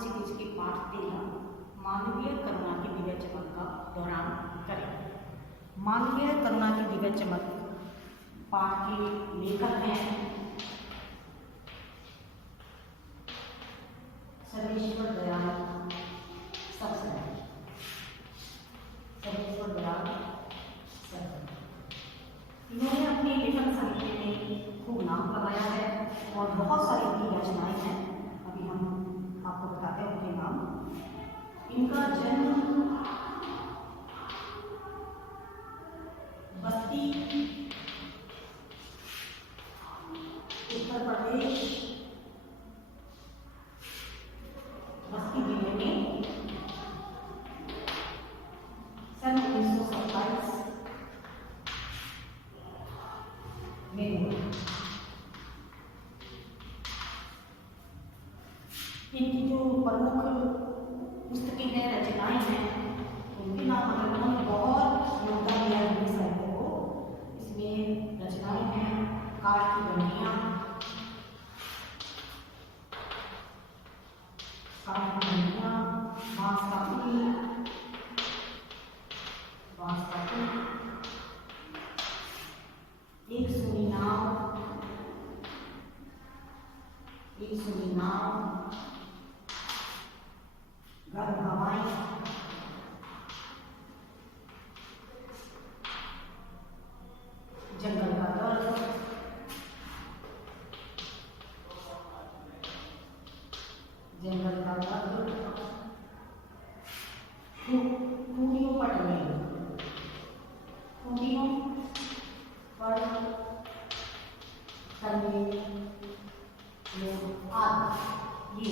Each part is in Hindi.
सीरीज के पाठ 13 मानवीय करुणा की दिव्य चमक का दोहरान करें। मानवीय करुणा की दिव्य चमक पाठ के लेखक हैं सर्वेश्वर दयाल सबसे सर्वेश्वर दयाल सबसे। इन्होंने अपनी लेखन साहित्य में खूब नाम कमाया है और बहुत सारी उनकी रचनाएं हैं। अभी हम आपको बताते हैं उनके नाम। इनका जन्म बस्ती उत्तर प्रदेश बस्ती जिले में सन 1927 में हुआ। इनकी जो प्रमुख पुस्तकें हैं, रचनाएं हैं, उनके नाम उन्होंने बहुत योगदान दिया हिंदी साहित्य को। इसमें रचनाएं हैं काठ की बंदियां, बांस का फूल, एक सुनी नाव, गर्म हवाएं, जंगल का दर्द, खूंटियों पर आदि ये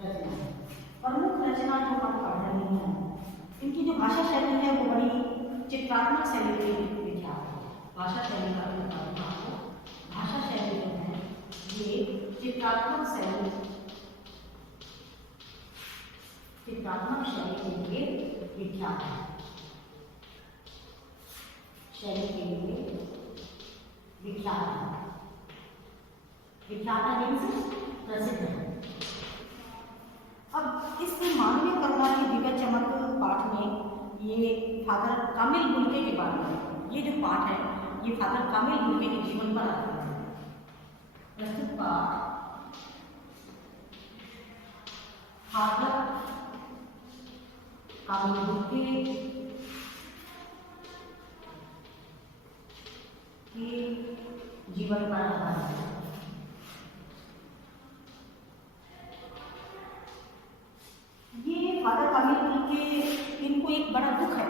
रचना है। प्रमुख रचना जो हम पढ़ रहे हैं, इनकी जो भाषा शैली है वो बड़ी चित्रात्मक शैली के विख्यात है। भाषा शैली का भाषा शैली जो है ये चित्रात्मक शैली के लिए विख्यात है। शैली के लिए विख्यात प्रसिद्ध है। अब इसमें मानवीय करुणा की दिव्य चमक पाठ में ये फादर कामिल बुल्के के बारे में, ये जो पाठ है ये फादर कामिल बुल्के के जीवन पर आता है। प्रस्तुत पाठ फादर कामिल बुल्के के जीवन पर आधारित है। ये फादर कामिल बुल्के, इनको एक बड़ा दुख है,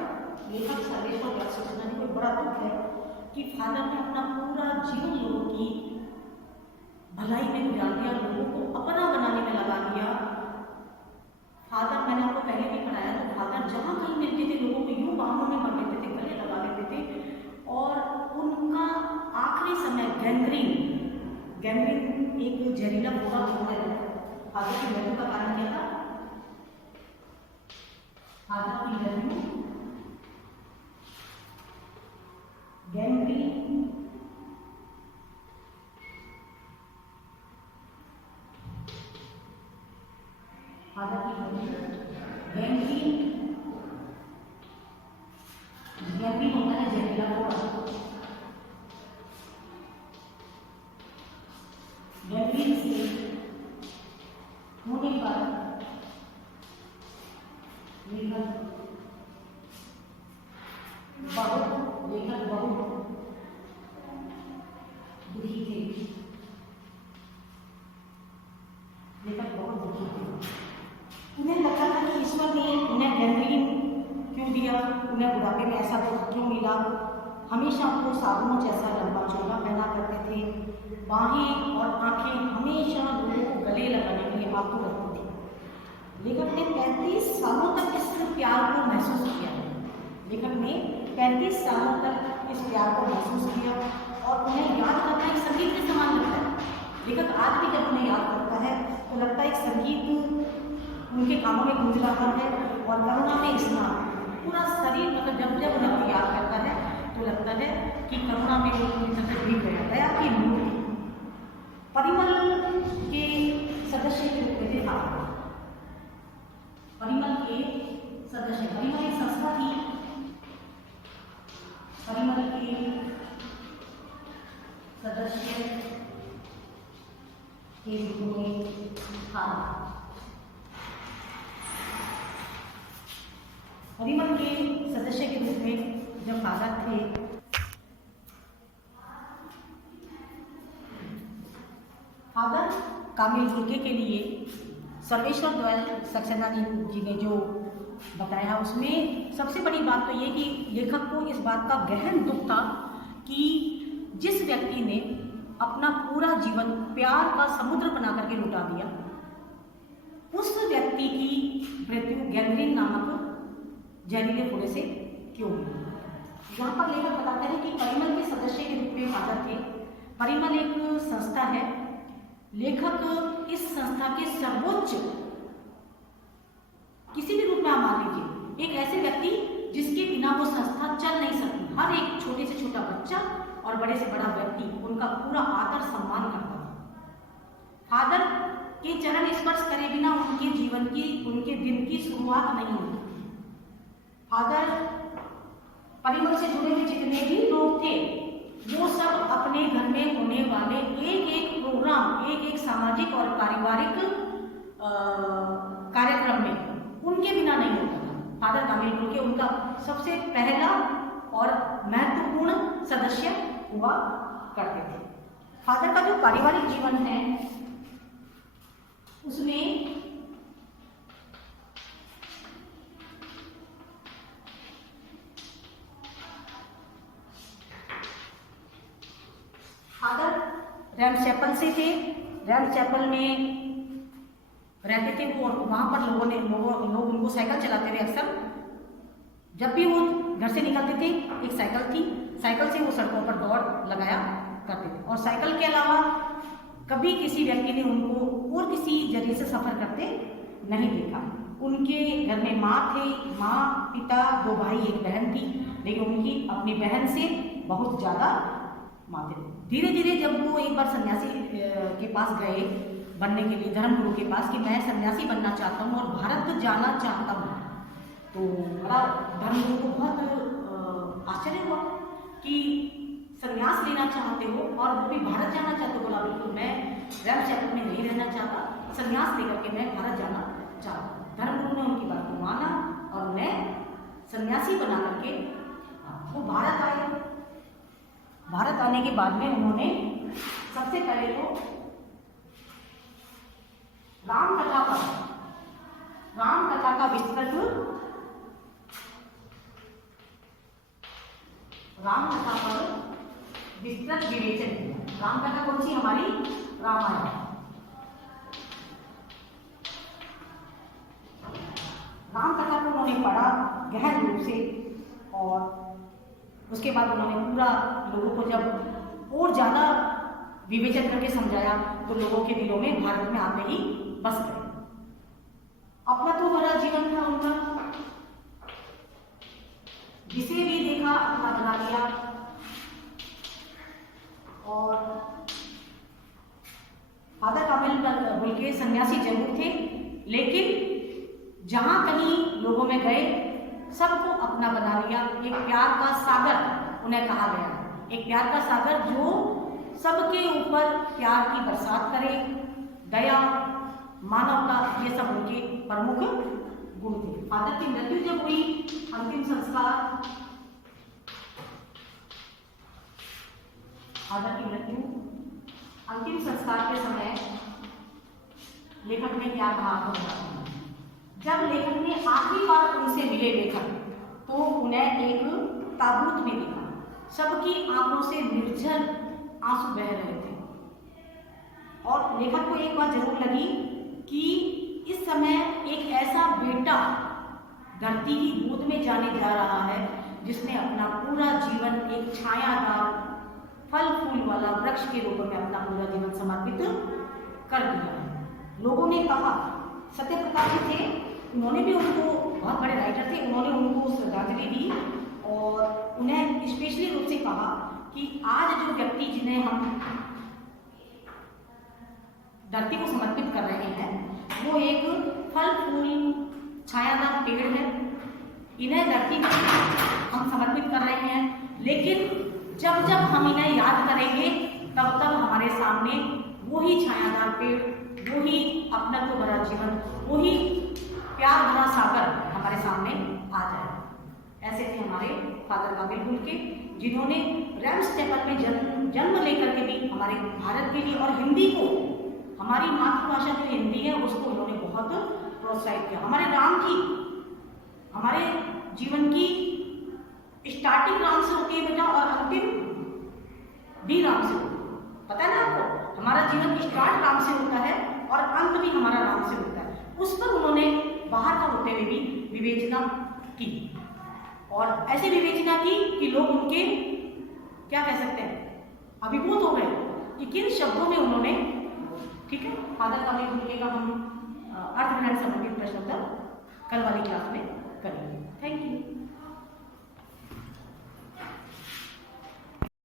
लेखक सर्वेश्वर दयाल सबसे को एक बड़ा दुख है कि फादर ने अपना पूरा जीवन लोगों की भलाई में गुजार दिया, लोगों को अपना बनाने में लगा दिया। फादर, मैंने आपको पहले भी पढ़ाया, तो फादर जहाँ कहीं मिलते थे लोगों को यूं बाहों में भर लेते थे, गले लगा लेते थे। और उनका आखिरी समय गैंग्रीन एक जहरीला बुरा हो गया। फादर की मृत्यु का कारण क्या था? फादर की मृत्यु गैंग्रीन होता है जहरीला बुरा। गैंग्रीन से होने पर लेखक बहुत दुखी थे। उन्हें लगता था कि ईश्वर ने उन्हें गैंग्रीन क्यों दिया, उन्हें बुढ़ापे में ऐसा दुख क्यों मिला। हमेशा वो साबुनों जैसा लंबा चोला पहना करते थे, बाहें और आंखें हमेशा लोगों को गले लगाने के लिए आतुर रहती थी। लेखक ने 35 सालों तक इस प्यार को महसूस किया। लेखक ने 35 सालों तक इस प्यार को महसूस किया और उन्हें याद करना एक संगीत के समान लगता है। लेखक आज भी जब उन्हें याद करता है तो लगता है एक संगीत उनके कानों में गूंज रहा है और करुणा में स्नान पूरा शरीर, मतलब जब उन्हें याद करता है तो लगता है कि करुणा में पूरी तरह से भीग गया। दया की मूर्ति परिमल के सदस्य के रूप में थे। फादर कामिल गुल्के के लिए सर्वेश्वर द्वैल सक्सेना जी ने जो बताया, उसमें सबसे बड़ी बात तो ये कि लेखक को इस बात का गहन दुख था कि जिस व्यक्ति ने अपना पूरा जीवन प्यार का समुद्र बना करके लुटा दिया, उस व्यक्ति की मृत्यु गैंग्रीन नामक जहरीले फोड़े से क्यों हुई। यहाँ पर लेखक बताते हैं कि परिमल के सदस्य के रूप में फादर थे। परिमल एक संस्था है। लेखक इस संस्था के सर्वोच्च, किसी भी रूप में आप मान लीजिए, एक ऐसे व्यक्ति जिसके बिना वो संस्था चल नहीं सकती। हर एक छोटे से छोटा बच्चा और बड़े से बड़ा व्यक्ति उनका पूरा आदर सम्मान करता था। फादर के चरण स्पर्श करे बिना उनके जीवन की, उनके दिन की शुरुआत नहीं होती। फादर परिमल से जुड़े हुए जितने भी लोग थे, वो सब अपने घर में होने वाले एक एक प्रोग्राम, एक एक सामाजिक और पारिवारिक कार्यक्रम में उनके बिना नहीं होता था। फादर कामिल गुल्के उनका सबसे पहला और महत्वपूर्ण सदस्य हुआ करते थे। फादर का जो पारिवारिक जीवन है उसमें फादर रैम्स चैपल से थे। रैम्स चैपल में रहते थे वो, और वहाँ पर लोग उनको साइकिल चलाते थे। अक्सर जब भी वो घर से निकलते थे, एक साइकिल थी, साइकिल से वो सड़कों पर दौड़ लगाया करते थे। और साइकिल के अलावा कभी किसी व्यक्ति ने उनको और किसी जरिए से सफ़र करते नहीं देखा। उनके घर में माँ थे, माँ, पिता, 2 भाई, 1 बहन थी, लेकिन उनकी अपनी बहन से बहुत ज़्यादा मानते थे। धीरे धीरे जब वो एक बार सन्यासी के पास गए बनने के लिए, धर्मगुरु के पास, कि मैं सन्यासी बनना चाहता हूँ और भारत जाना चाहता हूँ, तो बड़ा धर्मगुरु को बहुत आश्चर्य हुआ कि सन्यास लेना चाहते हो और वो भी भारत जाना चाहते हो। बोला बिल्कुल, मैं रैम्स चैपल में नहीं रहना चाहता, सन्यास लेकर के मैं भारत जाना चाहता हूँ। धर्मगुरु ने उनकी बात को माना और उन्हें सन्यासी बना करके वो भारत आए। भारत आने के बाद में उन्होंने सबसे पहले तो रामकथा का विस्तृत विवेचन किया। रामकथा कौन सी? हमारी रामायण। रामकथा को उन्होंने पढ़ा गहन रूप से, और उसके बाद उन्होंने पूरा लोगों को जब और ज़्यादा विवेचन करके समझाया, तो लोगों के दिलों में भारत में आते ही बस गए। अपना तो बड़ा जीवन था उनका, जिसे भी देखा अपना बना लिया। और फादर कामिल गुल्के सन्यासी जरूर थे, लेकिन जहां कहीं लोगों में गए सबको अपना बना लिया। एक प्यार का सागर उन्हें कहा गया, एक प्यार का सागर जो सबके ऊपर प्यार की बरसात करे, दया, मानवता, ये सब उनके प्रमुख गुण थे। फादर की मृत्यु जब हुई, अंतिम संस्कार, फादर की मृत्यु, अंतिम संस्कार के समय लेखक ने क्या कहा आपको? जब लेखक ने आखिरी बार उनसे मिले लेखक, तो उन्हें एक ताबूत में देखा। सबकी आंखों से निर्झर आंसू बह रहे थे, और लेखक को एक बात जरूर लगी कि इस समय एक ऐसा बेटा धरती की गोद में जाने जा रहा है जिसने अपना पूरा जीवन एक छायादार फल फूल वाला वृक्ष के रूप में अपना पूरा जीवन समर्पित कर दिया है। लोगों ने कहा, सत्यप्रकाश जी थे, उन्होंने भी उनको, बहुत बड़े राइटर थे, उन्होंने उनको श्रद्धांजलि दी और उन्हें स्पेशली रूप से कहा कि आज जो व्यक्ति जिन्हें हम धरती को समर्पित कर रहे हैं, वो एक फल फूल छायादार पेड़ है। इन्हें धरती को हम समर्पित कर रहे हैं, लेकिन जब जब हम इन्हें याद करेंगे, तब तब हमारे सामने वही छायादार पेड़, वही अपना तो भरा जीवन, वही प्यार भरा सागर हमारे सामने आ जाए। ऐसे थे हमारे फादर कामिल गुल्के, जिन्होंने रैम्स चैपल में जन्म लेकर के भी हमारे भारत के लिए और हिंदी को हमारी मातृभाषा जो हिंदी है उसको उन्होंने बहुत प्रोत्साहित किया। हमारे राम की, हमारे जीवन की स्टार्टिंग राम से होती है बेटा और अंतिम भी राम से होती है। पता है ना आपको, हमारा जीवन स्टार्ट राम से होता है और अंत भी हमारा राम से होता है। उस पर उन्होंने बाहर का होते हुए भी विवेचना की, और ऐसी विवेचना की कि लोग उनके क्या कह सकते हैं, अभिभूत हो गए कि किन शब्दों में उन्होंने, ठीक है, फादर का भी भूलिएगा, हम अर्थग्रहण संबंधित प्रश्न उत्तर कल वाली क्लास में करेंगे। Thank you.